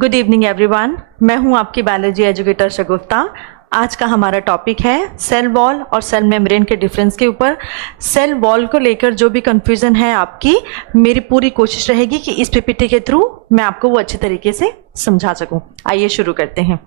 Good evening everyone, मैं हूं आपकी बायोलॉजी एजुकेटर शगुफ्ता। आज का हमारा टॉपिक है सेल वॉल और सेल मेम्ब्रेन के डिफरेंस के ऊपर। सेल वॉल को लेकर जो भी कंफ्यूजन है आपकी, मेरी पूरी कोशिश रहेगी कि इस पीपीटी के थ्रू मैं आपको वो अच्छे तरीके से समझा सकूं। आइए शुरू करते हैं।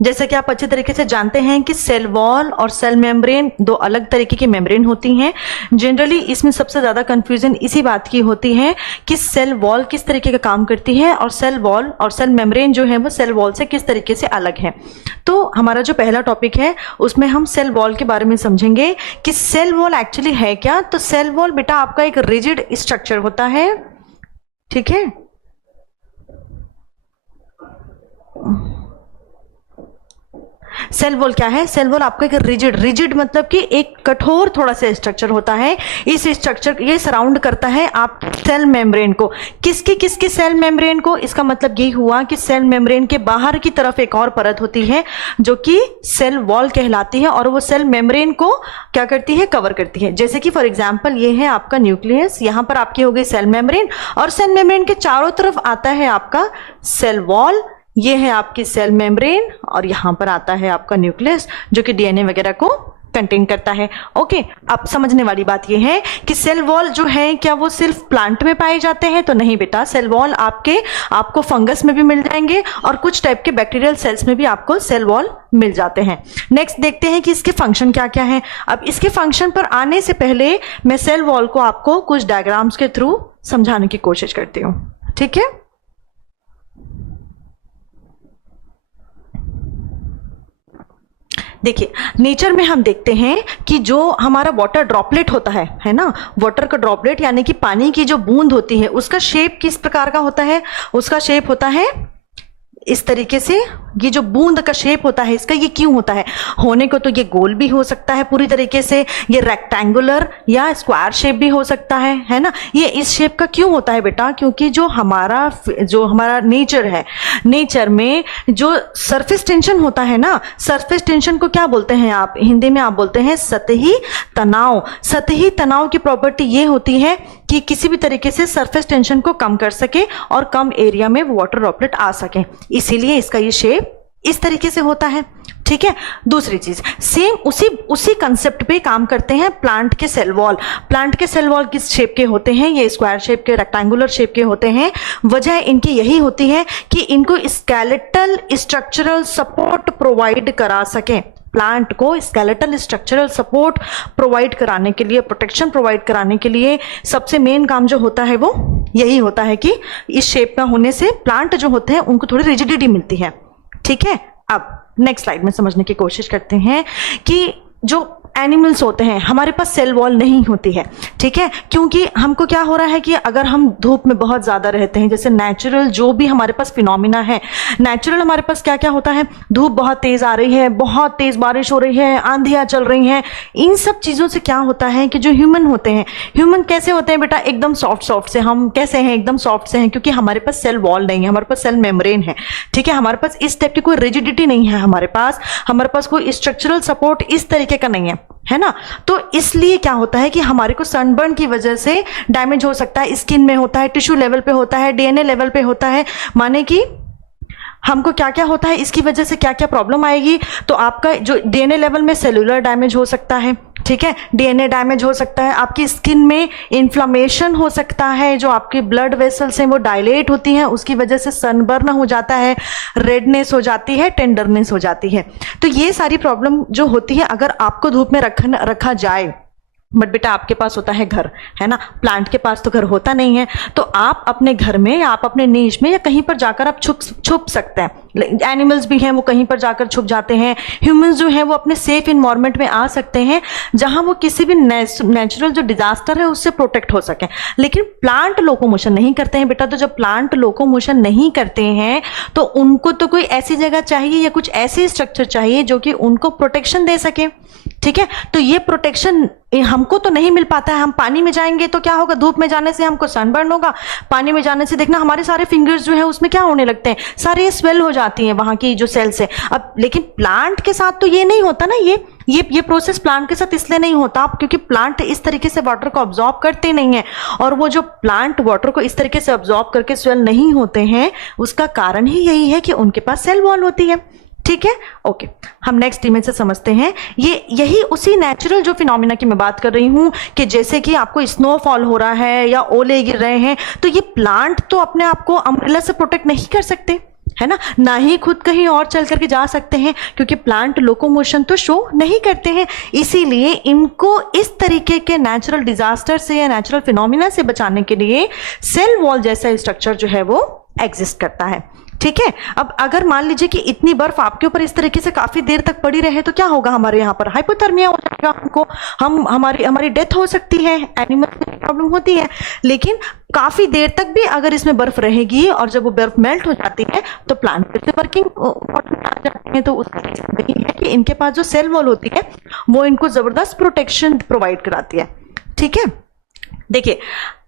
जैसा कि आप अच्छे तरीके से जानते हैं कि सेल वॉल और सेल मेम्ब्रेन दो अलग तरीके की मेम्ब्रेन होती हैं। जनरली इसमें सबसे ज्यादा कंफ्यूजन इसी बात की होती है कि सेल वॉल किस तरीके का काम करती है और सेल वॉल और सेल मेम्ब्रेन जो है वो सेल वॉल से किस तरीके से अलग है। तो हमारा जो पहला टॉपिक है उसमें हम सेल वॉल के बारे में समझेंगे कि सेल वॉल एक्चुअली है क्या। तो सेल वॉल बेटा आपका एक रिजिड स्ट्रक्चर होता है, ठीक है। सेल वॉल क्या है? सेल वॉल आपका एक रिजिड मतलब कि एक कठोर थोड़ा सा स्ट्रक्चर होता है। इस स्ट्रक्चर ये सराउंड करता है आप सेल मेम्ब्रेन को। किसकी सेल मेम्ब्रेन को? इसका मतलब ये हुआ कि सेल मेम्ब्रेन के बाहर की तरफ एक और परत होती है जो कि सेल वॉल कहलाती है और वो सेल मेम्ब्रेन को क्या करती है? कवर करती है। जैसे कि फॉर एग्जाम्पल ये है आपका न्यूक्लियस, यहां पर आपकी हो गई सेल मेम्ब्रेन और सेल मेम्ब्रेन के चारों तरफ आता है आपका सेल वॉल। ये है आपकी सेल मेम्ब्रेन और यहां पर आता है आपका न्यूक्लियस जो कि डीएनए वगैरह को कंटेन करता है। ओके, अब समझने वाली बात ये है कि सेल वॉल जो है क्या वो सिर्फ प्लांट में पाए जाते हैं? तो नहीं बेटा, सेल वॉल आपको फंगस में भी मिल जाएंगे और कुछ टाइप के बैक्टीरियल सेल्स में भी आपको सेल वॉल मिल जाते हैं। नेक्स्ट देखते हैं कि इसके फंक्शन क्या क्या है। अब इसके फंक्शन पर आने से पहले मैं सेल वॉल को आपको कुछ डायग्राम्स के थ्रू समझाने की कोशिश करती हूँ, ठीक है। देखिए, नेचर में हम देखते हैं कि जो हमारा वाटर ड्रॉपलेट होता है ना, वाटर का ड्रॉपलेट यानी कि पानी की जो बूंद होती है उसका शेप किस प्रकार का होता है? उसका शेप होता है इस तरीके से। ये जो बूंद का शेप होता है इसका, ये क्यों होता है? होने को तो ये गोल भी हो सकता है पूरी तरीके से, ये रेक्टेंगुलर या स्क्वायर शेप भी हो सकता है ना। ये इस शेप का क्यों होता है बेटा? क्योंकि जो हमारा नेचर है, नेचर में जो सरफेस टेंशन होता है ना, सरफेस टेंशन को क्या बोलते हैं आप? हिंदी में आप बोलते हैं सतही तनाव। सतही तनाव की प्रॉपर्टी ये होती है कि किसी भी तरीके से सरफेस टेंशन को कम कर सके और कम एरिया में वाटर ड्रॉपलेट आ सके, इसीलिए इसका ये शेप इस तरीके से होता है, ठीक है। दूसरी चीज, सेम उसी कंसेप्ट पे काम करते हैं प्लांट के सेल वॉल। प्लांट के सेल वॉल किस शेप के होते हैं? ये स्क्वायर शेप के, रेक्टेंगुलर शेप के होते हैं। वजह इनकी यही होती है कि इनको स्केलेटल स्ट्रक्चरल सपोर्ट प्रोवाइड करा सके। प्लांट को स्केलेटल स्ट्रक्चरल सपोर्ट प्रोवाइड कराने के लिए, प्रोटेक्शन प्रोवाइड कराने के लिए सबसे मेन काम जो होता है वो यही होता है कि इस शेप का होने से प्लांट जो होते हैं उनको थोड़ी रिजिडिटी मिलती है, ठीक है। अब नेक्स्ट स्लाइड में समझने की कोशिश करते हैं कि जो एनिमल्स होते हैं हमारे पास सेल वॉल नहीं होती है, ठीक है। क्योंकि हमको क्या हो रहा है कि अगर हम धूप में बहुत ज्यादा रहते हैं, जैसे नेचुरल जो भी हमारे पास फिनोमिना है, नेचुरल हमारे पास क्या क्या होता है? धूप बहुत तेज आ रही है, बहुत तेज बारिश हो रही है, आंधियां चल रही हैं, इन सब चीजों से क्या होता है कि जो ह्यूमन होते हैं, ह्यूमन कैसे होते हैं बेटा? एकदम सॉफ्ट से। हम कैसे हैं? एकदम सॉफ्ट से हैं क्योंकि हमारे पास सेल वॉल नहीं है, हमारे पास सेल मेम्ब्रेन है, ठीक है। हमारे पास इस टाइप की कोई रिजिडिटी नहीं है, हमारे पास कोई स्ट्रक्चरल सपोर्ट इस तरीके का नहीं है ना। तो इसलिए क्या होता है कि हमारे को सनबर्न की वजह से डैमेज हो सकता है, स्किन में होता है, टिश्यू लेवल पे होता है, डीएनए लेवल पे होता है। माने कि हमको क्या क्या होता है, इसकी वजह से क्या क्या प्रॉब्लम आएगी। तो आपका जो डीएनए लेवल में सेलुलर डैमेज हो सकता है, ठीक है, डीएनए डैमेज हो सकता है, आपकी स्किन में इन्फ्लामेशन हो सकता है, जो आपकी ब्लड वेसल्स हैं वो डायलेट होती हैं, उसकी वजह से सनबर्न हो जाता है, रेडनेस हो जाती है, टेंडरनेस हो जाती है। तो ये सारी प्रॉब्लम जो होती है अगर आपको धूप में रखा जाए, बट बेटा आपके पास होता है घर, है ना, प्लांट के पास तो घर होता नहीं है, तो आप अपने घर में या आप अपने नीश में या कहीं पर जाकर आप छुप सकते हैं। एनिमल्स भी हैं वो कहीं पर जाकर छुप जाते हैं, ह्यूमंस जो हैं वो अपने सेफ इन्वायरमेंट में आ सकते हैं जहां वो किसी भी नेचुरल जो डिजास्टर है उससे प्रोटेक्ट हो सके। लेकिन प्लांट लोकोमोशन नहीं करते हैं बेटा। तो जब प्लांट लोकोमोशन नहीं करते हैं तो उनको तो कोई ऐसी जगह चाहिए या कुछ ऐसे स्ट्रक्चर चाहिए जो कि उनको प्रोटेक्शन दे सके, ठीक है। तो ये प्रोटेक्शन हमको तो नहीं मिल पाता है। हम पानी में जाएंगे तो क्या होगा, धूप में जाने से हमको सनबर्न होगा, पानी में जाने से देखना हमारे सारे फिंगर्स जो है उसमें क्या होने लगते हैं, सारे स्वेल हो जाती हैं वहां की जो सेल्स है। अब लेकिन प्लांट के साथ तो ये नहीं होता ना, ये प्रोसेस प्लांट के साथ इसलिए नहीं होता क्योंकि प्लांट इस तरीके से वाटर को ऑब्जॉर्ब करते नहीं है, और वो जो प्लांट वाटर को इस तरीके से ऑब्जॉर्ब करके स्वेल नहीं होते हैं, उसका कारण ही यही है कि उनके पास सेल वॉल होती है। ठीक है, ओके। हम नेक्स्ट इमेज से समझते हैं। यही उसी नेचुरल जो फिनोमिना की मैं बात कर रही हूं कि जैसे कि आपको स्नोफॉल हो रहा है या ओले गिर रहे हैं, तो ये प्लांट तो अपने आप को अम्ब्रेला से प्रोटेक्ट नहीं कर सकते, है ना ही खुद कहीं और चल करके जा सकते हैं, क्योंकि प्लांट लोकोमोशन तो शो नहीं करते हैं। इसीलिए इनको इस तरीके के नेचुरल डिजास्टर से या नेचुरल फिनोमिना से बचाने के लिए सेल वॉल जैसा स्ट्रक्चर जो है वो एग्जिस्ट करता है। ठीक है, अब अगर मान लीजिए कि इतनी बर्फ आपके ऊपर इस तरीके से काफी देर तक पड़ी रहे तो क्या होगा, हमारे यहाँ पर हाइपोथर्मिया हो जाएगा, हमको हमारी डेथ हो सकती है, एनिमल को प्रॉब्लम होती है। लेकिन काफी देर तक भी अगर इसमें बर्फ रहेगी और जब वो बर्फ मेल्ट हो जाती है तो प्लांट फिर से वर्किंग आ जाते हैं। तो उसका यही है कि इनके पास जो सेल वॉल होती है वो इनको जबरदस्त प्रोटेक्शन प्रोवाइड कराती है। ठीक है, देखिए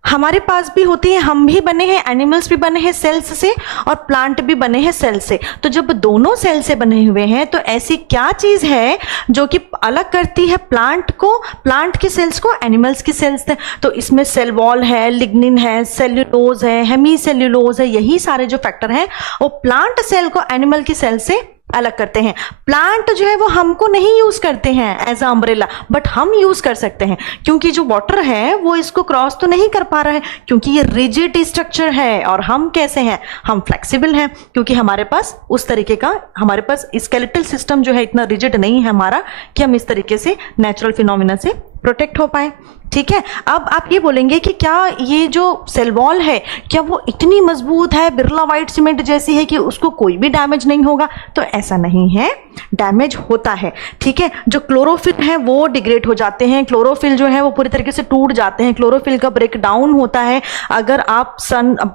हमारे पास भी होती है, हम भी बने हैं, एनिमल्स भी बने हैं सेल्स से और प्लांट भी बने हैं सेल से। तो जब दोनों सेल से बने हुए हैं तो ऐसी क्या चीज है जो कि अलग करती है प्लांट की सेल्स को एनिमल्स की सेल्स से? तो इसमें सेल वॉल है, लिग्निन है, सेल्यूलोज है, हेमी सेल्यूलोज है, यही सारे जो फैक्टर हैं वो प्लांट सेल को एनिमल की सेल से अलग करते हैं। प्लांट जो है वो हमको नहीं यूज करते हैं एज अ अम्ब्रेला, बट हम यूज कर सकते हैं क्योंकि जो वाटर है वो इसको क्रॉस तो नहीं कर पा रहा है क्योंकि ये रिजिड स्ट्रक्चर है। और हम कैसे हैं, हम फ्लेक्सिबल हैं क्योंकि हमारे पास उस तरीके का, हमारे पास स्केलेटल सिस्टम जो है इतना रिजिड नहीं है हमारा कि हम इस तरीके से नेचुरल फिनोमिना से प्रोटेक्ट हो पाए। ठीक है, अब आप ये बोलेंगे कि क्या ये जो सेल वॉल है क्या वो इतनी मजबूत है, बिरला व्हाइट सीमेंट जैसी है कि उसको कोई भी डैमेज नहीं होगा? तो ऐसा नहीं है, डैमेज होता है। ठीक है, जो क्लोरोफिल है वो डिग्रेड हो जाते हैं, क्लोरोफिल जो है वो पूरी तरीके से टूट जाते हैं, क्लोरोफिल का ब्रेक डाउन होता है। अगर आप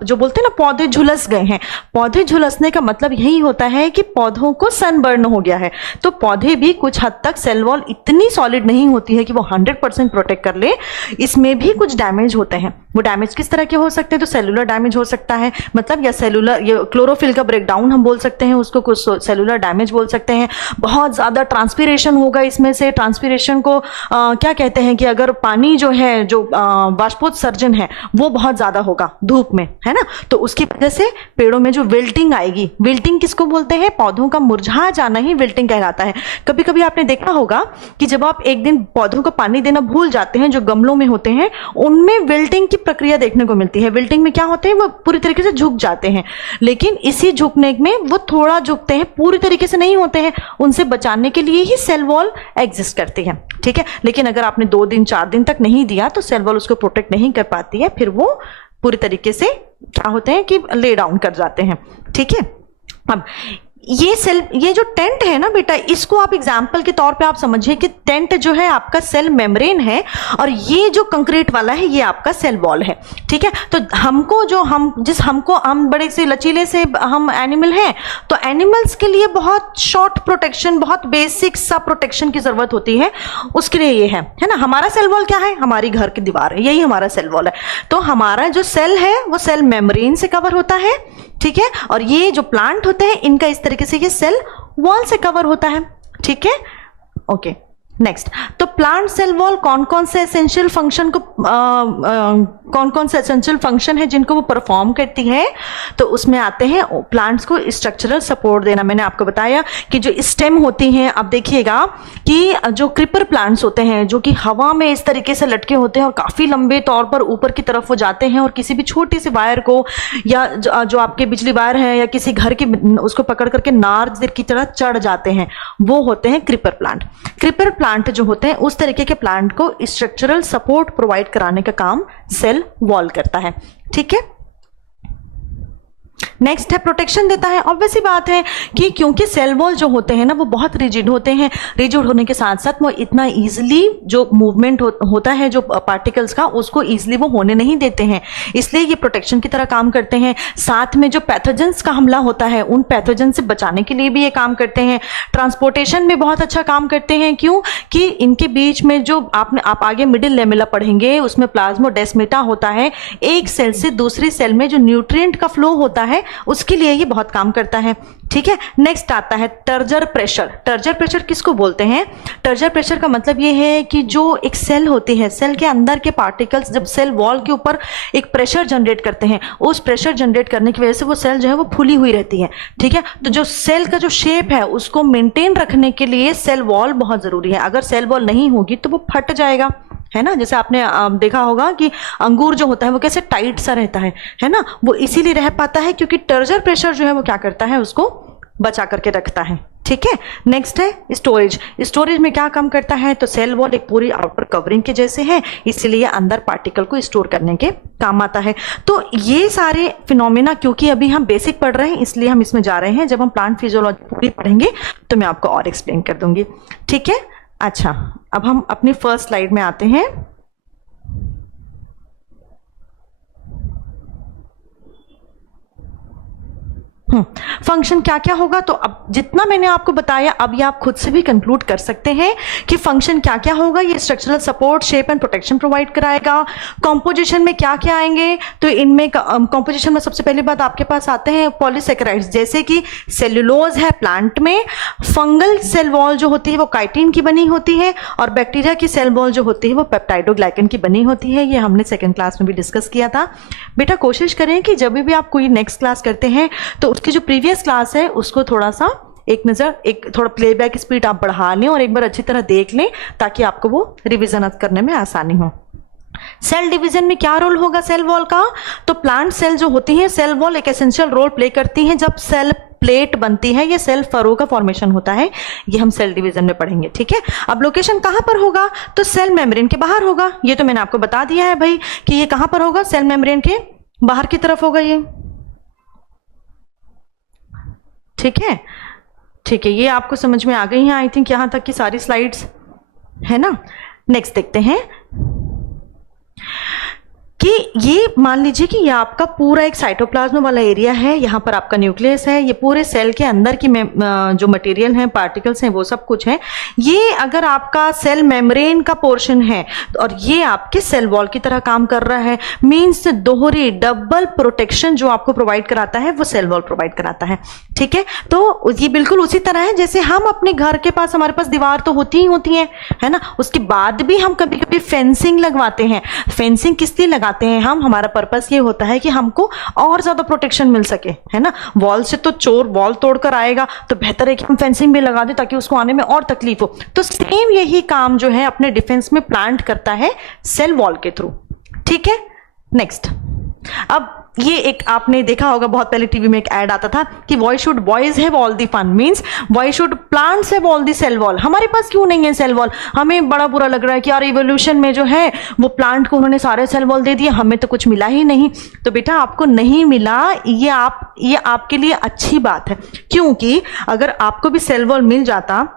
जो बोलते हैं ना पौधे झुलस गए हैं, पौधे झुलसने का मतलब यही होता है कि पौधों को सनबर्न हो गया है। तो पौधे भी कुछ हद तक सेल वॉल इतनी सॉलिड नहीं होती है कि वो 100% प्रोटेक्ट कर ले, इसमें भी कुछ डैमेज होते हैं। वो डैमेज किस तरह के हो सकते हैं? तो सेलुलर डैमेज हो सकता है, मतलब या सेलुलर क्लोरोफिल का ब्रेकडाउन हम बोल सकते हैं उसको, कुछ सेलुलर डैमेज बोल सकते हैं। बहुत ज्यादा ट्रांसपीरेशन होगा इसमें से। ट्रांसपीरेशन को क्या कहते हैं कि अगर पानी जो है, जो बाष्पोत्सर्जन है वो बहुत ज्यादा होगा धूप में, है ना, तो उसकी वजह से पेड़ों में जो विल्टिंग आएगी। विल्टिंग किसको बोलते हैं? पौधों का मुरझा जाना ही विल्टिंग कहलाता है। कभी कभी आपने देखा होगा कि जब आप एक दिन पौधों को पानी देना भूल जाते हैं, जो गमलों में होते हैं उनमें विल्टिंग की प्रक्रिया देखने को मिलती है। विल्टिंग में क्या होते हैं, वो पूरी तरीके से झुक जाते हैं, लेकिन इसी झुकने में वो थोड़ा झुकते हैं, पूरी तरीके से नहीं होते हैं। उनसे बचाने के लिए ही सेल वॉल एग्जिस्ट करती है। ठीक है, लेकिन अगर आपने 2 दिन 4 दिन तक नहीं दिया तो सेल वॉल उसको प्रोटेक्ट नहीं कर पाती है, फिर वो पूरी तरीके से क्या होते हैं कि ले डाउन कर जाते हैं। ठीक है, अब ये जो टेंट है ना बेटा, इसको आप एग्जाम्पल के तौर पे आप समझिए कि टेंट जो है आपका सेल मेम्ब्रेन है और ये जो कंक्रीट वाला है ये आपका सेल वॉल है। ठीक है, तो हम बड़े से लचीले से हम एनिमल हैं, तो एनिमल्स के लिए बहुत शॉर्ट प्रोटेक्शन, बहुत बेसिक सा प्रोटेक्शन की जरूरत होती है। उसके लिए ये है ना, हमारा सेल वॉल क्या है, हमारी घर की दीवार है, यही हमारा सेल वॉल है। तो हमारा जो सेल है वो सेल मेम्ब्रेन से कवर होता है। ठीक है, और ये जो प्लांट होते हैं इनका इस तरीके से ये सेल वॉल से कवर होता है। ठीक है, ओके। नेक्स्ट, तो प्लांट सेल वॉल कौन कौन से एसेंशियल फंक्शन है जिनको वो परफॉर्म करती है? तो उसमें आते हैं प्लांट्स को स्ट्रक्चरल सपोर्ट देना। मैंने आपको बताया कि जो स्टेम होती हैं, आप देखिएगा कि जो क्रीपर प्लांट्स होते हैं जो कि हवा में इस तरीके से लटके होते हैं और काफी लंबे तौर पर ऊपर की तरफ वो जाते हैं और किसी भी छोटी सी वायर को या जो आपके बिजली वायर है या किसी घर की उसको पकड़ करके नार की तरह चढ़ जाते हैं, वो होते हैं क्रीपर प्लांट। क्रीपर प्लांट जो होते हैं उस तरीके के प्लांट को स्ट्रक्चरल सपोर्ट प्रोवाइड कराने का काम सेल वॉल करता है। ठीक है, नेक्स्ट है प्रोटेक्शन देता है। ऑब्वियस सी बात है कि क्योंकि सेल वॉल जो होते हैं ना वो बहुत रिजिड होते हैं, रिजिड होने के साथ साथ वो इतना इजीली जो मूवमेंट होता है जो पार्टिकल्स का उसको इजीली वो होने नहीं देते हैं, इसलिए ये प्रोटेक्शन की तरह काम करते हैं। साथ में जो पैथोजेंस का हमला होता है उन पैथोजन से बचाने के लिए भी ये काम करते हैं। ट्रांसपोर्टेशन में बहुत अच्छा काम करते हैं, क्यों कि इनके बीच में जो आप आगे मिडिल लेमेला पढ़ेंगे उसमें प्लाज्मोडेस्माटा होता है, एक सेल से दूसरी सेल में जो न्यूट्रिएंट का फ्लो होता है उसके लिए ये बहुत काम करता है। ठीक है, नेक्स्ट आता है टर्जर प्रेशर। टर्जर प्रेशर किसको बोलते हैं? टर्जर प्रेशर का मतलब ये है कि जो एक सेल होती है, सेल के अंदर के पार्टिकल्स जब सेल वॉल के ऊपर एक प्रेशर जनरेट करते हैं, उस प्रेशर जनरेट करने की वजह से वो सेल जो है वो फूली हुई रहती है। ठीक है, तो जो सेल का जो शेप है उसको मेंटेन रखने के लिए सेल वॉल बहुत जरूरी है। अगर सेल वॉल नहीं होगी तो वो फट जाएगा, है ना। जैसे आपने देखा होगा कि अंगूर जो होता है वो कैसे टाइट सा रहता है ना, वो इसीलिए रह पाता है क्योंकि टर्जर प्रेशर जो है वो क्या करता है, उसको बचा करके रखता है। ठीक है, नेक्स्ट है स्टोरेज। स्टोरेज में क्या काम करता है, तो सेल वॉल एक पूरी आउटर कवरिंग के जैसे है, इसलिए अंदर पार्टिकल को स्टोर करने के काम आता है। तो ये सारे फिनोमेना, क्योंकि अभी हम बेसिक पढ़ रहे हैं इसलिए हम इसमें जा रहे हैं, जब हम प्लांट फिजियोलॉजी पूरी पढ़ेंगे तो मैं आपको और एक्सप्लेन कर दूंगी। ठीक है, अच्छा अब हम अपनी फर्स्ट स्लाइड में आते हैं। फंक्शन क्या क्या होगा, तो अब जितना मैंने आपको बताया अब ये आप खुद से भी कंक्लूड कर सकते हैं कि फंक्शन क्या क्या होगा। ये structural support, shape and protection provide कराएगा। कॉम्पोजिशन में क्या क्या आएंगे, तो इनमें कॉम्पोजिशन में सबसे पहली बात आपके पास आते हैं पॉलीसेकेराइड्स, जैसे कि सेल्यूलोज है प्लांट में, फंगल सेल वॉल जो होती है वो काइटिन की बनी होती है, और बैक्टीरिया की सेल वॉल जो होती है वो पेप्टाइडोग्लाइकन की बनी होती है। ये हमने सेकेंड क्लास में भी डिस्कस किया था। बेटा कोशिश करें कि जब भी आप कोई नेक्स्ट क्लास करते हैं तो उसकी जो प्रीवियस क्लास है उसको थोड़ा सा एक थोड़ा प्लेबैक स्पीड आप बढ़ा लें और एक बार अच्छी तरह देख लें, ताकि आपको वो रिवीजन करने में आसानी हो। सेल डिवीजन में क्या रोल होगा सेल वॉल का, तो प्लांट सेल जो होती है, सेल वॉल एक एसेंशियल रोल प्ले करती हैं जब सेल प्लेट बनती है या सेल फरो का फॉर्मेशन होता है। ये हम सेल डिवीजन में पढ़ेंगे। ठीक है, अब लोकेशन कहां पर होगा, तो सेल मेम्ब्रेन के बाहर होगा। ये तो मैंने आपको बता दिया है भाई कि ये कहां पर होगा, सेल मेम्ब्रेन के बाहर की तरफ होगा ये। ठीक है, ठीक है, ये आपको समझ में आ गई हैं आई थिंक, यहां तक की सारी स्लाइड्स, है ना। नेक्स्ट देखते हैं कि ये मान लीजिए कि ये आपका पूरा एक साइटोप्लाज्म वाला एरिया है, यहाँ पर आपका न्यूक्लियस है, ये पूरे सेल के अंदर की जो मटेरियल है, पार्टिकल्स हैं, वो सब कुछ है। ये अगर आपका सेल मेम्ब्रेन का पोर्शन है और ये आपके सेल वॉल की तरह काम कर रहा है, मींस दोहरी डबल प्रोटेक्शन जो आपको प्रोवाइड कराता है वो सेल वॉल प्रोवाइड कराता है। ठीक है, तो ये बिल्कुल उसी तरह है जैसे हम अपने घर के पास, हमारे पास दीवार तो होती ही होती है ना, उसके बाद भी हम कभी कभी फेंसिंग लगवाते हैं। फेंसिंग किस लिए लगाते हैं हम, हमारा पर्पस ये होता है कि हमको और ज्यादा प्रोटेक्शन मिल सके, है ना। वॉल से तो चोर वॉल तोड़कर आएगा, तो बेहतर है कि हम फेंसिंग भी लगा दें ताकि उसको आने में और तकलीफ हो। तो सेम यही काम जो है अपने डिफेंस में प्लांट करता है सेल वॉल के थ्रू। ठीक है, नेक्स्ट। अब ये एक आपने देखा होगा, बहुत पहले टीवी में एक ऐड आता था कि why should boys have all the fun, means why should plants have all the cell wall. हमारे पास क्यों नहीं है सेल वॉल, हमें बड़ा बुरा लग रहा है कि यार इवोल्यूशन में जो है वो प्लांट को उन्होंने सारे सेल वॉल दे दिए, हमें तो कुछ मिला ही नहीं। तो बेटा आपको नहीं मिला, ये आपके लिए अच्छी बात है, क्योंकि अगर आपको भी सेल वॉल मिल जाता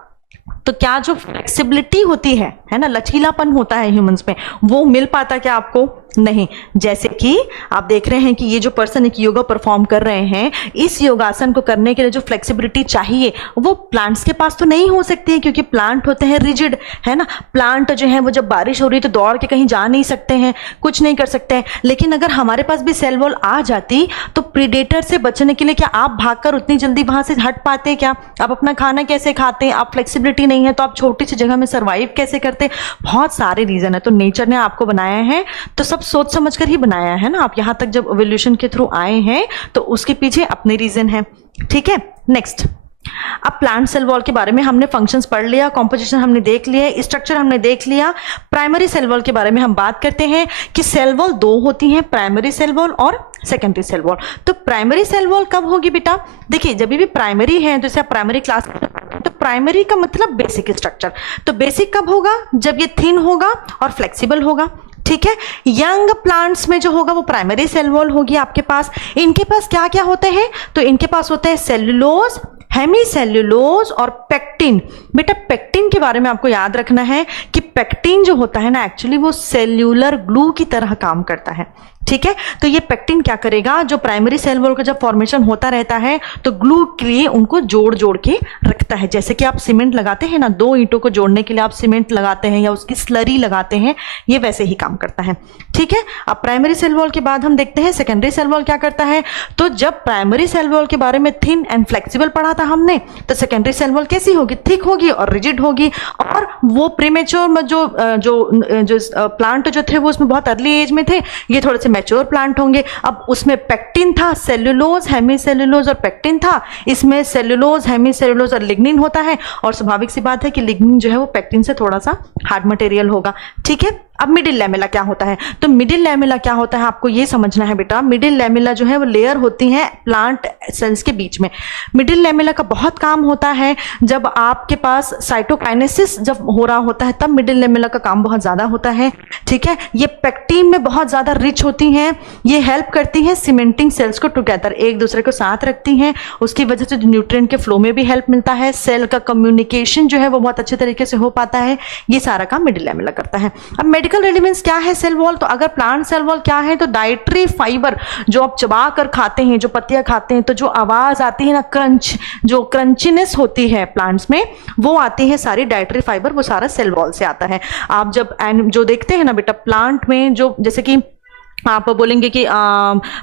तो क्या जो फ्लेक्सिबिलिटी होती है ना, लचीलापन होता है ह्यूमंस में, वो मिल पाता क्या आपको? नहीं। जैसे कि आप देख रहे हैं कि ये जो पर्सन एक योगा परफॉर्म कर रहे हैं, इस योगासन को करने के लिए जो फ्लेक्सिबिलिटी चाहिए वो प्लांट्स के पास तो नहीं हो सकती है, क्योंकि प्लांट होते हैं रिजिड, है ना। प्लांट जो है वो जब बारिश हो रही है तो दौड़ के कहीं जा नहीं सकते हैं, कुछ नहीं कर सकते हैं। लेकिन अगर हमारे पास भी सेल वॉल आ जाती तो प्रीडेटर से बचने के लिए क्या आप भागकर उतनी जल्दी वहां से हट पाते? क्या आप अपना खाना कैसे खाते? आप फ्लेक्सिबिलिटी नहीं है तो आप छोटी सी जगह में सर्वाइव कैसे करते? बहुत सारे रीजन है। तो नेचर ने आपको बनाया है तो सब सोच समझ कर ही बनाया है ना। आप यहां तक जब एवोल्यूशन के थ्रू आए हैं तो उसके पीछे अपने रीजन है। ठीक है, नेक्स्ट। अब प्लांट सेल वॉल के बारे में हमने फंक्शंस पढ़ लिया, कॉम्पोजिशन हमने देख लिया, स्ट्रक्चर हमने देख लिया। प्राइमरी सेल वॉल के बारे में हम बात करते हैं कि सेल वॉल दो होती हैं, प्राइमरी सेल वॉल और सेकेंडरी सेल वॉल। तो प्राइमरी सेल वॉल कब होगी बेटा? देखिए जब भी प्राइमरी है, जैसे आप प्राइमरी क्लास, तो प्राइमरी का मतलब बेसिक स्ट्रक्चर। तो बेसिक कब होगा? जब ये थिन होगा और फ्लेक्सिबल होगा। ठीक है। यंग प्लांट्स में जो होगा वो प्राइमरी सेल वॉल होगी आपके पास। इनके पास क्या क्या होते हैं, तो इनके पास होते हैं सेल्यूलोज, हेमीसेल्यूलोज और पेक्टिन। बेटा पेक्टिन के बारे में आपको याद रखना है कि पेक्टिन जो होता है ना, एक्चुअली वो सेल्यूलर ग्लू की तरह काम करता है। ठीक है, तो ये पेक्टिन क्या करेगा, जो प्राइमरी सेल वॉल का जब फॉर्मेशन होता रहता है तो ग्लू के लिए उनको जोड़ जोड़ के रखता है। जैसे कि आप सीमेंट लगाते हैं ना, दो ईंटों को जोड़ने के लिए आप सीमेंट लगाते हैं या उसकी स्लरी लगाते हैं, ये वैसे ही काम करता है। ठीक है, अब प्राइमरी सेल वॉल के बाद हम देखते हैं सेकेंडरी सेल वॉल क्या करता है। तो जब प्राइमरी सेल वॉल के बारे में थिन एंड फ्लेक्सिबल पढ़ा था हमने, तो सेकेंडरी सेल वॉल कैसी होगी, थिक होगी और रिजिड होगी। और वो प्रीमेच्योर जो प्लांट जो थे वो उसमें बहुत अर्ली एज में थे, ये थोड़े से मैच्योर प्लांट होंगे। अब उसमें पेक्टिन था, सेल्यूलोज, हेमीसेल्यूलोज और पेक्टिन था। इसमें सेल्यूलोज, हेमीसेल्यूलोज और लिग्निन होता है, और स्वाभाविक सी बात है कि लिग्निन जो है वो पेक्टिन से थोड़ा सा हार्ड मटेरियल होगा। ठीक है, अब मिडिल लैमेला क्या होता है, तो मिडिल लैमेला क्या होता है आपको ये समझना है बेटा। मिडिल लैमेला जो है वो लेयर होती है प्लांट सेल्स के बीच में। मिडिल लैमेला का बहुत काम होता है जब आपके पास साइटोकाइनेसिस जब हो रहा होता है, तब मिडिल लैमेला का काम बहुत ज्यादा होता है। ठीक है, ये पेक्टिन में बहुत ज्यादा रिच होती हैं, ये हेल्प करती हैं सीमेंटिंग सेल्स को टुगेदर, एक दूसरे को साथ रखती हैं। उसकी वजह से न्यूट्रिएंट के फ्लो में भी हेल्प मिलता है, सेल का कम्युनिकेशन जो है वो बहुत अच्छे तरीके से हो पाता है। ये सारा काम मिडिल लैमेला करता है। अब मेडिकल रेलेवेंस क्या है सेल वॉल, तो अगर प्लांट सेल वॉल क्या है, तो डाइटरी फाइबर जो आप चबा कर खाते हैं, जो पत्तियां खाते हैं, तो जो आवाज आती है ना, क्रंच, जो क्रंचीनेस होती है प्लांट्स में, वो आती है सारी डाइटरी फाइबर, वो सारा सेल वॉल से आता है। आप जब जो देखते हैं ना बेटा प्लांट में, जो जैसे कि आप बोलेंगे कि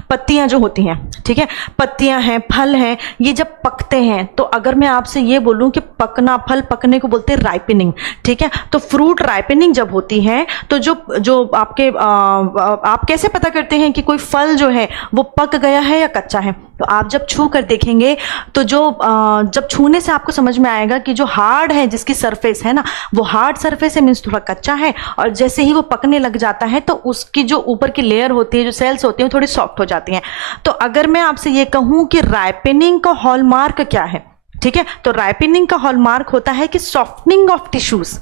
पत्तियां जो होती हैं, ठीक है, पत्तियां हैं, फल हैं, ये जब पकते हैं, तो अगर मैं आपसे ये बोलूं कि पकना, फल पकने को बोलते हैं राइपनिंग। ठीक है, तो फ्रूट राइपनिंग जब होती है तो जो आपके आप कैसे पता करते हैं कि कोई फल जो है वो पक गया है या कच्चा है, तो आप जब छू कर देखेंगे तो जब छूने से आपको समझ में आएगा कि जो हार्ड है, जिसकी सरफेस है ना, वो हार्ड सरफेस है, मीन्स थोड़ा कच्चा है, और जैसे ही वो पकने लग जाता है तो उसकी जो ऊपर की लेयर होती है, जो सेल्स होती हैं, थोड़ी सॉफ्ट हो जाती हैं। तो अगर मैं आपसे ये कहूं कि राइपनिंग का हॉलमार्क क्या है, ठीक है, तो राइपनिंग का हॉलमार्क होता है कि सॉफ्टनिंग ऑफ टिश्यूज।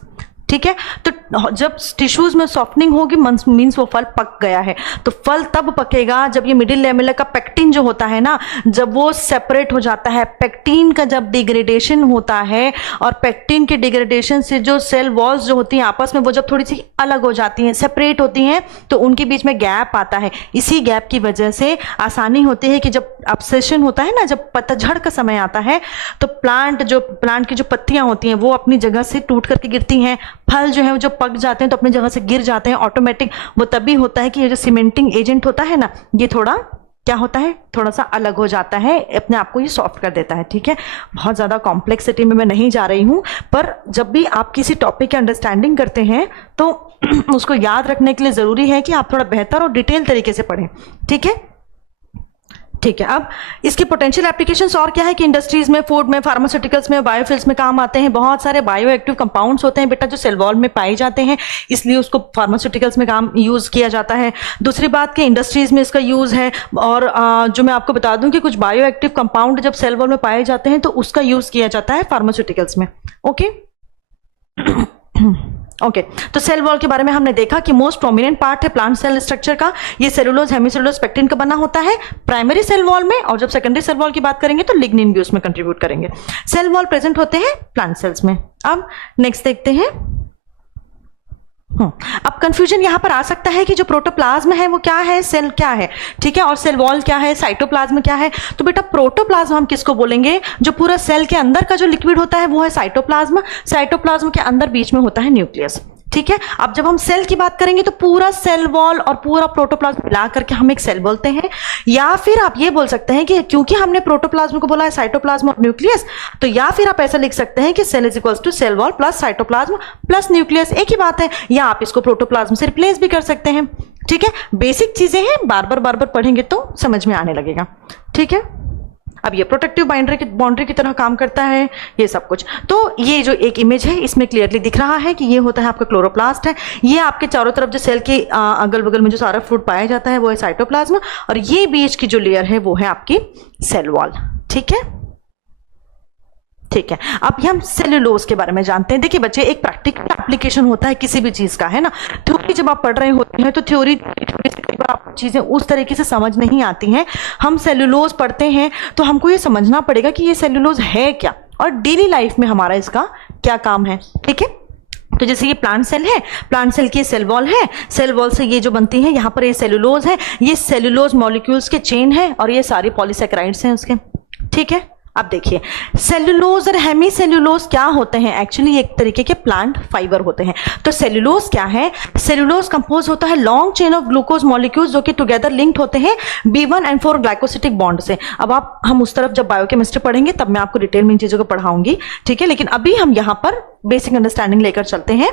ठीक है, तो जब टिश्यूज में सॉफ्टनिंग होगी मीन्स वो फल पक गया है। तो फल तब पकेगा जब ये मिडिल लैमेला का पेक्टिन जो होता है ना, जब वो सेपरेट हो जाता है। पेक्टिन का जब डिग्रेडेशन होता है, और पेक्टिन के डिग्रेडेशन से जो सेल वॉल्स जो होती हैं आपस में, वो जब थोड़ी सी अलग हो जाती हैं, सेपरेट होती हैं, तो उनके बीच में गैप आता है। इसी गैप की वजह से आसानी होती है कि जब अपसेशन होता है ना, जब पतझड़ का समय आता है, तो प्लांट की जो पत्तियां होती हैं वो अपनी जगह से टूट करके गिरती हैं, फल जो है जो पक जाते हैं तो अपनी जगह से गिर जाते हैं ऑटोमेटिक। वो तभी होता है कि ये जो सीमेंटिंग एजेंट होता है ना, ये थोड़ा क्या होता है, थोड़ा सा अलग हो जाता है, अपने आप को ये सॉफ्ट कर देता है। ठीक है, बहुत ज़्यादा कॉम्प्लेक्सिटी में मैं नहीं जा रही हूँ, पर जब भी आप किसी टॉपिक की अंडरस्टैंडिंग करते हैं तो उसको याद रखने के लिए ज़रूरी है कि आप थोड़ा बेहतर और डिटेल तरीके से पढ़ें। ठीक है, ठीक है। अब इसके पोटेंशियल एप्लीकेशंस और क्या है कि इंडस्ट्रीज में, फूड में, फार्मास्यूटिकल्स में, बायोफिल्स में काम आते हैं। बहुत सारे बायो एक्टिव कंपाउंड्स होते हैं बेटा जो सेल वॉल में पाए जाते हैं, इसलिए उसको फार्मास्यूटिकल्स में काम यूज किया जाता है। दूसरी बात कि इंडस्ट्रीज में इसका यूज है, और जो मैं आपको बता दूं कि कुछ बायो एक्टिव कंपाउंड जब सेल वॉल में पाए जाते हैं तो उसका यूज किया जाता है फार्मास्यूटिकल्स में। ओके ओके, तो सेल वॉल के बारे में हमने देखा कि मोस्ट प्रोमिनेंट पार्ट है प्लांट सेल स्ट्रक्चर का, ये सेलुलोज, हेमीसेल्यूलोज, पेक्टिन का बना होता है प्राइमरी सेल वॉल में, और जब सेकेंडरी सेल वॉल की बात करेंगे तो लिग्निन भी उसमें कंट्रीब्यूट करेंगे। सेल वॉल प्रेजेंट होते हैं प्लांट सेल्स में। अब नेक्स्ट देखते हैं। अब कंफ्यूजन यहां पर आ सकता है कि जो प्रोटोप्लाज्म है वो क्या है, सेल क्या है, ठीक है, और सेल वॉल क्या है, साइटोप्लाज्म क्या है। तो बेटा प्रोटोप्लाज्म हम किसको बोलेंगे, जो पूरा सेल के अंदर का जो लिक्विड होता है वो है साइटोप्लाज्म। साइटोप्लाज्म के अंदर बीच में होता है न्यूक्लियस। ठीक है, अब जब हम सेल की बात करेंगे तो पूरा सेल वॉल और पूरा प्रोटोप्लाज्म मिला करके हम एक सेल बोलते हैं। या फिर आप ये बोल सकते हैं कि क्योंकि हमने प्रोटोप्लाज्म को बोला है साइटोप्लाज्म और न्यूक्लियस, तो या फिर आप ऐसा लिख सकते हैं कि cell is equals to cell wall plus cytoplasm plus nucleus, एक ही बात है। या आप इसको प्रोटोप्लाज्म से रिप्लेस भी कर सकते हैं। ठीक है, बेसिक चीजें हैं, बार बार पढ़ेंगे तो समझ में आने लगेगा। ठीक है, अब ये प्रोटेक्टिव बाउंड्री की तरह काम करता है, ये सब कुछ। तो ये जो एक इमेज है इसमें क्लियरली दिख रहा है कि ये होता है आपका क्लोरोप्लास्ट है, ये आपके चारों तरफ जो सेल के अगल बगल में जो सारा फ्रूट पाया जाता है वो है साइटोप्लाज्म, और ये बीच की जो लेयर है वो है आपकी सेल वॉल। ठीक है, ठीक है, अब ये हम सेल्यूलोज के बारे में जानते हैं। देखिए बच्चे, एक प्रैक्टिकल एप्लीकेशन होता है किसी भी चीज का, है ना। थ्योरी जब आप पढ़ रहे होते हैं तो थ्योरी आप चीजें उस तरीके से समझ नहीं आती हैं। हम सेल्यूलोज पढ़ते हैं तो हमको ये समझना पड़ेगा कि ये सेल्यूलोज है क्या और डेली लाइफ में हमारा इसका क्या काम है। ठीक है, तो जैसे ये प्लांट सेल है, प्लांट सेल की सेल वॉल है, सेल वॉल से ये जो बनती है यहाँ पर ये सेल्यूलोज है, ये सेल्यूलोज मॉलिक्यूल्स के चेन है और ये सारी पॉलीसेकेराइड्स हैं उसके। ठीक है, अब देखिए सेल्यूलोज और हेमी सेल्यूलोज क्या होते हैं। एक्चुअली एक तरीके के प्लांट फाइबर होते हैं। तो सेल्यूलोज क्या है, सेल्यूलोज कंपोज होता है long chain of glucose molecules जो कि टुगेदर लिंक्ड होते हैं B1 and 4 ग्लाइकोसिटिक बॉन्ड से। अब हम उस तरफ जब बायोकेमिस्ट्री पढ़ेंगे तब मैं आपको डिटेल में इन चीजों को पढ़ाऊंगी। ठीक है, लेकिन अभी हम यहाँ पर बेसिक अंडरस्टैंडिंग लेकर चलते हैं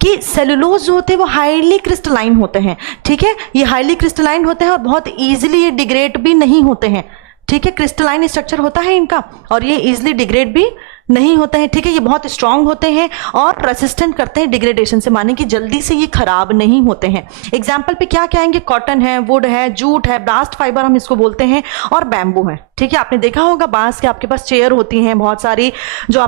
कि सेल्यूलोज जो होते हैं वो हाईली क्रिस्टलाइन होते हैं। ठीक है, ये हाईली क्रिस्टलाइन होते हैं और बहुत ईजिली ये डिग्रेड भी नहीं होते हैं। ठीक है, क्रिस्टलाइन स्ट्रक्चर होता है इनका और ये इजिली डिग्रेड भी नहीं होते हैं। ठीक है, ये बहुत स्ट्रांग होते हैं और रेसिस्टेंट करते हैं डिग्रेडेशन से, माने कि जल्दी से ये खराब नहीं होते हैं। एग्जाम्पल पे क्या क्या आएंगे, कॉटन है, वुड है, जूट है, बास्ट फाइबर हम इसको बोलते हैं, और बैम्बू है। ठीक है, आपने देखा होगा बांस के आपके पास चेयर होती हैं बहुत सारी, जो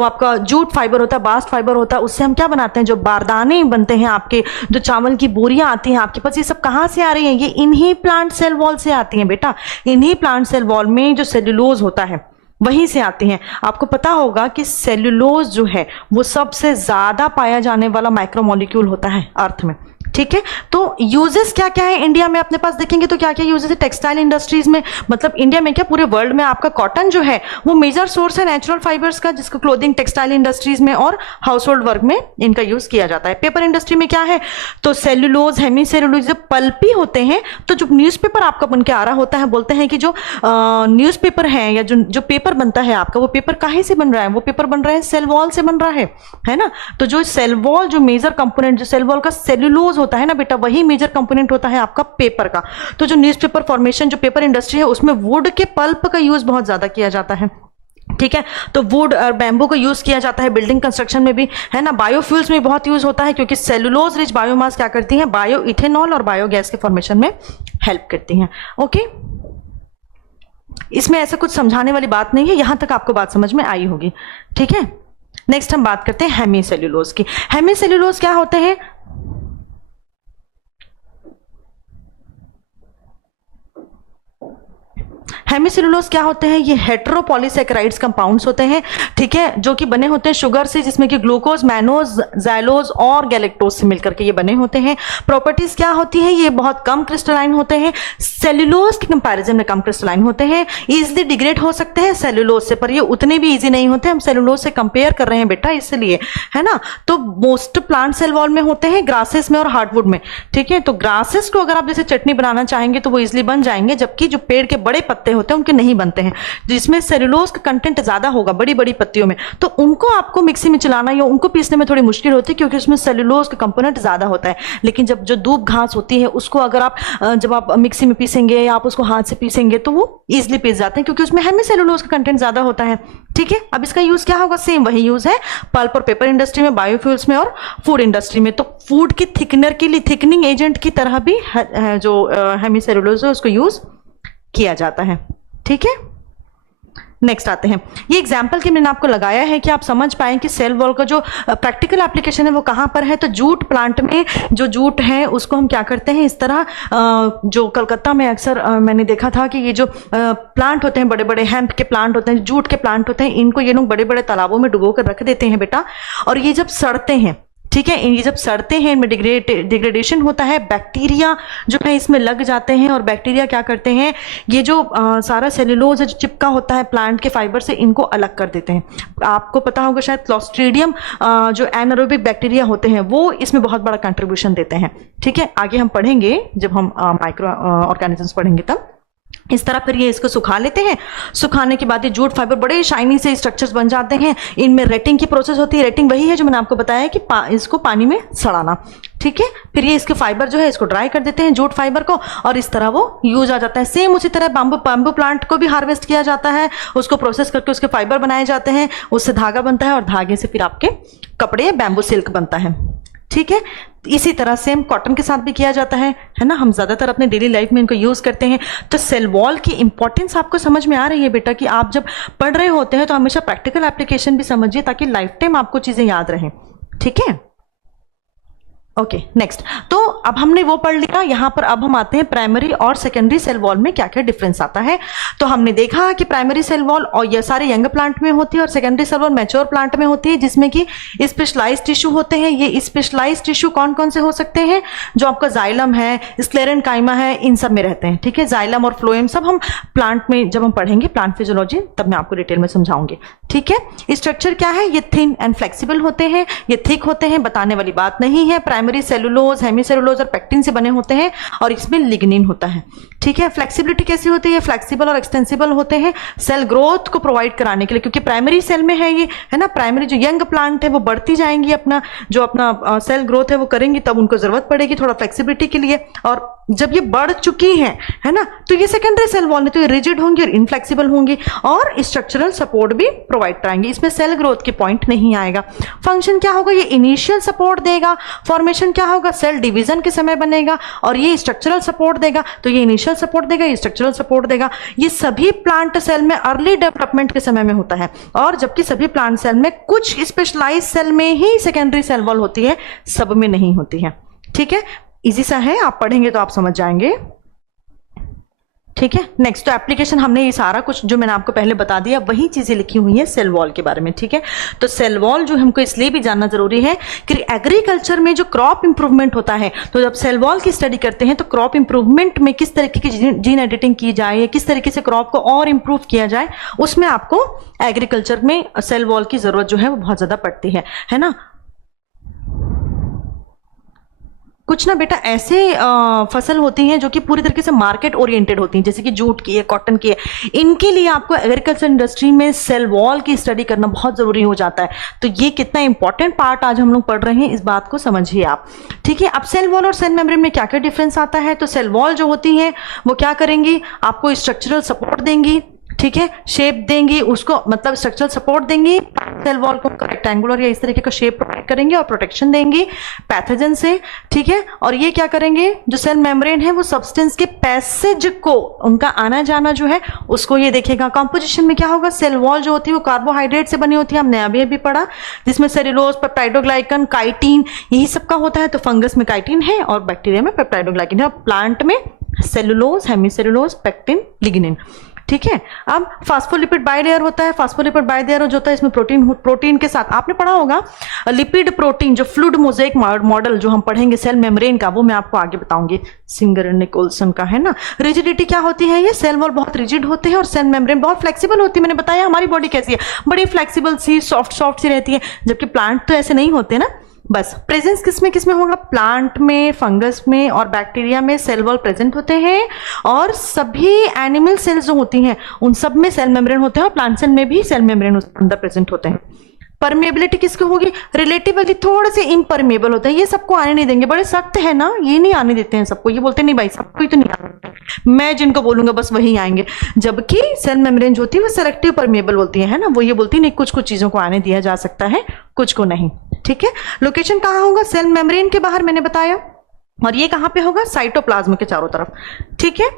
आपका जूट फाइबर होता है, बास्ट फाइबर होता है, उससे हम क्या बनाते हैं, जो बारदाने बनते हैं आपके, जो चावल की बोरियां आती हैं आपके पास, ये सब कहाँ से आ रही हैं, ये इन्हीं प्लांट सेल वॉल से आती हैं बेटा। इन्हीं प्लांट सेल वॉल में जो सेल्यूलोज होता है वहीं से आती हैं। आपको पता होगा कि सेल्यूलोज जो है वो सबसे ज्यादा पाया जाने वाला माइक्रोमोलिक्यूल होता है अर्थ में। ठीक है, तो यूजेस क्या क्या है इंडिया में अपने पास देखेंगे तो क्या क्या यूजेस है टेक्सटाइल इंडस्ट्रीज में, मतलब इंडिया में क्या पूरे वर्ल्ड में आपका कॉटन जो है वो मेजर सोर्स है नेचुरल फाइबर्स का, जिसको क्लोथिंग टेक्सटाइल इंडस्ट्रीज में और हाउस होल्ड वर्क में इनका यूज किया जाता है। पेपर इंडस्ट्री में क्या है, तो सेल्यूलोज, हेमी सेल्यूलोज जब पल्पी होते हैं तो जो न्यूज़पेपर आपका बन के आ रहा होता है, बोलते हैं कि जो न्यूज़पेपर है या जो पेपर बनता है आपका, वो पेपर काहे से बन रहा है, वो पेपर बन रहा है सेल वॉल से बन रहा है ना। तो जो सेल वॉल, जो मेजर कंपोनेंट जो सेल वॉल का सेल्यूलोज होता है ना बेटा, वही मेजर कंपोनेंट होता है आपका पेपर का। तो जो न्यूज़पेपर फॉर्मेशन, जो पेपर इंडस्ट्री है, उसमें वुड के पल्प का यूज बहुत ज्यादा किया जाता है। ठीक है, तो वुड और बैम्बू का यूज किया जाता है बिल्डिंग कंस्ट्रक्शन में भी, है ना। बायोफ्यूल्स में बहुत यूज होता है क्योंकि सेलुलोज रिच बायोमास क्या करती है, बायो इथेनॉल और बायोगैस के फॉर्मेशन में हेल्प करती हैं। ओके, इसमें ऐसा कुछ समझाने वाली बात नहीं है, यहां तक आपको बात समझ में आई होगी। ठीक है, नेक्स्ट हम बात करते हैं हेमी सेल्यूलोज की। हेमी सेल्यूलोज क्या होते हैं, हेमीसेल्यूलोज क्या होते हैं, ये हेटेरोपॉलीसेकेराइड्स कंपाउंड्स होते हैं। ठीक है, जो कि बने होते हैं शुगर से, जिसमें कि ग्लूकोज, मैनोज, जाइलोज और गैलेक्टोज से मिलकर के ये बने होते हैं। प्रॉपर्टीज क्या होती है, ये बहुत कम क्रिस्टलाइन होते हैं, सेल्यूलोज के कंपैरिजन में कम क्रिस्टलाइन होते हैं, इजिली डिग्रेड हो सकते हैं सेल्यूलोज से, पर ये उतने भी इजी नहीं होते। हम सेल्यूलोज से कंपेयर कर रहे हैं बेटा इसलिए, है ना। तो मोस्ट प्लांट सेल वॉल में होते हैं, ग्रासेस में और हार्डवुड में। ठीक है, तो ग्रासेस को अगर आप जैसे चटनी बनाना चाहेंगे तो वो इजिली बन जाएंगे, जबकि जो पेड़ के बड़े पत्ते होते हैं उनके नहीं बनते हैं, जिसमें सेल्यूलोज का कंटेंट ज्यादा होगा बड़ी बड़ी पत्तियों में, तो उनको आपको मिक्सी में चलाना या उनको पीसने में थोड़ी मुश्किल होती है क्योंकि उसमें सेल्यूलोज का कंपोनेंट ज्यादा होता है। लेकिन जब जो दूब घास होती है उसको अगर आप जब आप मिक्सी में पीसेंगे या आप उसको हाथ से पीसेंगे तो वो इजिली पीस जाते हैं क्योंकि उसमें हेमीसेल्यूलोज का कंटेंट ज्यादा होता है। ठीक है, अब इसका यूज क्या होगा, सेम वही यूज है पल्प और पेपर इंडस्ट्री में, बायोफ्यूल्स में और फूड इंडस्ट्री में। तो फूड की थिकनर के लिए, थिकनिंग एजेंट की तरह भी जो हेमीसेल्यूलोज है उसको यूज किया जाता है। ठीक है, नेक्स्ट आते हैं, ये एग्जाम्पल के मैंने आपको लगाया है कि आप समझ पाएं कि सेल वॉल का जो प्रैक्टिकल एप्लीकेशन है वो कहां पर है। तो जूट प्लांट में जो जूट है उसको हम क्या करते हैं, इस तरह जो कलकत्ता में अक्सर मैंने देखा था कि ये जो प्लांट होते हैं, बड़े बड़े हेम्प के प्लांट होते हैं, जूट के प्लांट होते हैं, इनको ये लोग बड़े बड़े तालाबों में डुबो कर रख देते हैं बेटा, और ये जब सड़ते हैं, ठीक है, ये जब सड़ते हैं इनमें डिग्रेडेशन होता है, बैक्टीरिया जो है इसमें लग जाते हैं, और बैक्टीरिया क्या करते हैं, ये जो सारा सेल्यूलोज जो चिपका होता है प्लांट के फाइबर से, इनको अलग कर देते हैं। आपको पता होगा शायद क्लोस्ट्रीडियम जो एनारोबिक बैक्टीरिया होते हैं वो इसमें बहुत बड़ा कंट्रीब्यूशन देते हैं। ठीक है, आगे हम पढ़ेंगे जब हम माइक्रो ऑर्गेनिजम्स पढ़ेंगे तब। इस तरह फिर ये इसको सुखा लेते हैं, सुखाने के बाद ये जूट फाइबर बड़े शाइनी से स्ट्रक्चर्स बन जाते हैं। इनमें रेटिंग की प्रोसेस होती है, रेटिंग वही है जो मैंने आपको बताया कि इसको पानी में सड़ाना। ठीक है, फिर ये इसके फाइबर जो है इसको ड्राई कर देते हैं जूट फाइबर को, और इस तरह वो यूज आ जाता है। सेम उसी तरह बैम्बू प्लांट को भी हार्वेस्ट किया जाता है, उसको प्रोसेस करके उसके फाइबर बनाए जाते हैं, उससे धागा बनता है और धागे से फिर आपके कपड़े बैम्बू सिल्क बनता है। ठीक है। इसी तरह सेम कॉटन के साथ भी किया जाता है ना, हम ज्यादातर अपने डेली लाइफ में इनको यूज करते हैं। तो सेल वॉल की इंपॉर्टेंस आपको समझ में आ रही है बेटा कि आप जब पढ़ रहे होते हैं तो हमेशा प्रैक्टिकल एप्लीकेशन भी समझिए ताकि लाइफ टाइम आपको चीजें याद रहें, ठीक है। ओके नेक्स्ट, तो अब हमने वो पढ़ लिया। यहां पर अब हम आते हैं प्राइमरी और सेकेंडरी सेल वॉल में क्या क्या डिफरेंस आता है। तो हमने देखा कि प्राइमरी सेल वॉल और ये सारे यंग प्लांट में होती है और secondary cell wall mature plant में होती है, जिसमें कि स्पेशलाइज्ड टिश्यू होते हैं। ये स्पेशलाइज्ड टिश्यू कौन कौन से हो सकते हैं? जो आपका जाइलम है, स्क्लेरेनकाइमा है, इन सब में रहते हैं, ठीक है। जाइलम और फ्लोएम सब हम प्लांट में जब हम पढ़ेंगे प्लांट फिजियोलॉजी तब मैं आपको डिटेल में समझाऊंगी, ठीक है। स्ट्रक्चर क्या है? ये थिन एंड फ्लेक्सिबल होते हैं, ये थिक होते हैं, बताने वाली बात नहीं है। प्राइमरी सेलुलोज, हेमीसेलुलोज और पेक्टिन से बने होते हैं और इसमें लिग्निन होता है, ठीक है। फ्लेक्सिबिलिटी कैसी होती है? फ्लेक्सिबल और एक्सटेंसिबल होते हैं सेल ग्रोथ को प्रोवाइड कराने के लिए, क्योंकि प्राइमरी सेल में है ये, है ना। प्राइमरी जो यंग प्लांट है वो बढ़ती जाएंगी, अपना जो अपना सेल ग्रोथ है वो करेंगी, तब उनको जरूरत पड़ेगी थोड़ा फ्लेक्सिबिलिटी के लिए। और जब ये बढ़ चुकी हैं, है ना, तो ये सेकेंडरी सेल वॉल है, तो ये रिजिड होंगी और इनफ्लेक्सिबल होंगी और स्ट्रक्चरल सपोर्ट भी प्रोवाइड कराएंगे। इसमें सेल ग्रोथ के पॉइंट नहीं आएगा। फंक्शन क्या होगा? ये इनिशियल सपोर्ट देगा। फॉर्मेशन क्या होगा? सेल डिवीजन के समय बनेगा और ये स्ट्रक्चरल सपोर्ट देगा। तो ये इनिशियल सपोर्ट देगा, ये स्ट्रक्चरल सपोर्ट देगा। ये सभी प्लांट सेल में अर्ली डेवलपमेंट के समय में होता है, और जबकि सभी प्लांट सेल में कुछ स्पेशलाइज सेल में ही सेकेंडरी सेल वॉल होती है, सब में नहीं होती है, ठीक है। इजी सा है, आप पढ़ेंगे तो आप समझ जाएंगे, ठीक है। नेक्स्ट, तो एप्लीकेशन हमने ये सारा कुछ जो मैंने आपको पहले बता दिया वही चीजें लिखी हुई है सेल वॉल के बारे में, ठीक है। तो सेल वॉल जो हमको इसलिए भी जानना जरूरी है कि एग्रीकल्चर में जो क्रॉप इंप्रूवमेंट होता है, तो जब सेल वॉल की स्टडी करते हैं तो क्रॉप इंप्रूवमेंट में किस तरीके की जीन एडिटिंग की जाए या किस तरीके से क्रॉप को और इंप्रूव किया जाए, उसमें आपको एग्रीकल्चर में सेल वॉल की जरूरत जो है वो बहुत ज्यादा पड़ती है ना। कुछ ना बेटा ऐसे फसल होती हैं जो कि पूरी तरीके से मार्केट ओरिएंटेड होती हैं, जैसे कि जूट की है, कॉटन की है। इनके लिए आपको एग्रीकल्चर इंडस्ट्री में सेल वॉल की स्टडी करना बहुत जरूरी हो जाता है। तो ये कितना इंपॉर्टेंट पार्ट आज हम लोग पढ़ रहे हैं, इस बात को समझिए आप, ठीक है। अब सेल वॉल और सेल मेम्ब्रेन में क्या क्या डिफरेंस आता है? तो सेल वॉल जो होती है वो क्या करेंगी? आपको स्ट्रक्चरल सपोर्ट देंगी, ठीक है, शेप देंगी उसको, मतलब स्ट्रक्चरल सपोर्ट देंगी सेल वॉल को, रेक्टेंगुलर या इस तरीके का शेप प्रोवाइड करेंगे और प्रोटेक्शन देंगी पैथोजन से, ठीक है। और ये क्या करेंगे? जो सेल मेम्ब्रेन है वो सब्सटेंस के पैसेज को, उनका आना जाना जो है उसको ये देखेगा। कंपोजिशन में क्या होगा? सेल वॉल जो होती है वो कार्बोहाइड्रेट से बनी होती है, हमने अभी अभी पढ़ा, जिसमें सेलुलोज, पेप्टाइडोग्लाइकन, काइटिन, यही सबका होता है। तो फंगस में काइटिन है और बैक्टीरिया में पेप्टाइडोग्लाइकन है, और प्लांट में सेलुलोज, हेमीसेलुलोज, पेक्टिन, लिग्निन, ठीक है। अब फास्फोलिपिड बाइलेयर होता है। फास्फोलिपिड बाइलेयर जो होता है इसमें प्रोटीन के साथ, आपने पढ़ा होगा लिपिड प्रोटीन, जो फ्लूइड मोज़ेक मॉडल जो हम पढ़ेंगे सेल मेम्ब्रेन का, वो मैं आपको आगे बताऊंगी, सिंगर एंड निकोलसन का, है ना। रिजिडिटी क्या होती है? ये सेल वॉल बहुत रिजिड होते हैं और सेल मेम्ब्रेन बहुत फ्लेक्सिबल होती है। मैंने बताया हमारी बॉडी कैसी है, बड़ी फ्लेक्सिबल सी, सॉफ्ट सी रहती है, जबकि प्लांट तो ऐसे नहीं होते ना। बस प्रेजेंस किसमें होगा? प्लांट में, फंगस में और बैक्टीरिया में सेल वॉल प्रेजेंट होते हैं, और सभी एनिमल सेल्स जो होती हैं उन सब में सेल मेम्ब्रेन होते हैं, और प्लांट सेल में भी सेल मेम्ब्रेन अंदर प्रेजेंट होते हैं। परमेबिलिटी किसकी होगी? रिलेटिवली थोड़े से इम्परमेबल होते हैं, ये सबको आने नहीं देंगे, बड़े सख्त है ना, ये नहीं आने देते हैं सबको, ये बोलते नहीं भाई सबको ही तो नहीं आने देते, मैं जिनको बोलूंगा बस वही आएंगे। जबकि सेल मेम्ब्रेन जो होती है वो सेलेक्टिव परमेबल बोलती है ना, वो ये बोलती है नहीं कुछ कुछ चीजों को आने दिया जा सकता है, कुछ को नहीं, ठीक है। लोकेशन कहाँ होगा? सेल मेम्ब्रेन के बाहर मैंने बताया, और ये कहाँ पे होगा? साइटोप्लाज्म के चारों तरफ, ठीक है।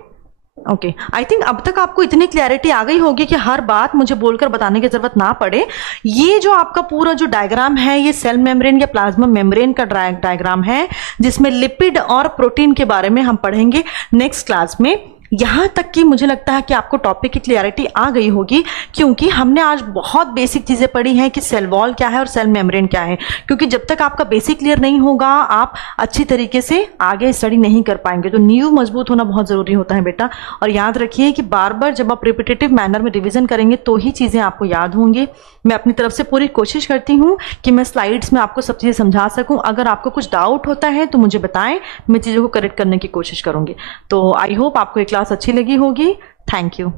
ओके, आई थिंक अब तक आपको इतनी क्लैरिटी आ गई होगी कि हर बात मुझे बोलकर बताने की जरूरत ना पड़े। ये जो आपका पूरा जो डायग्राम है ये सेल मेम्ब्रेन या प्लाज्मा मेम्ब्रेन का डायग्राम है, जिसमें लिपिड और प्रोटीन के बारे में हम पढ़ेंगे नेक्स्ट क्लास में। यहां तक कि मुझे लगता है कि आपको टॉपिक की क्लियरिटी आ गई होगी, क्योंकि हमने आज बहुत बेसिक चीजें पढ़ी हैं कि सेल वॉल क्या है और सेल मेम्ब्रेन क्या है। क्योंकि जब तक आपका बेसिक क्लियर नहीं होगा आप अच्छी तरीके से आगे स्टडी नहीं कर पाएंगे। तो नींव मजबूत होना बहुत जरूरी होता है बेटा, और याद रखिए कि बार बार जब आप रिपीटेटिव मैनर में रिविजन करेंगे तो ही चीजें आपको याद होंगी। मैं अपनी तरफ से पूरी कोशिश करती हूँ कि मैं स्लाइड्स में आपको सब चीजें समझा सकूं। अगर आपको कुछ डाउट होता है तो मुझे बताएं, मैं चीजों को करेक्ट करने की कोशिश करूंगी। तो आई होप आपको क्लास अच्छी लगी होगी। Thank you.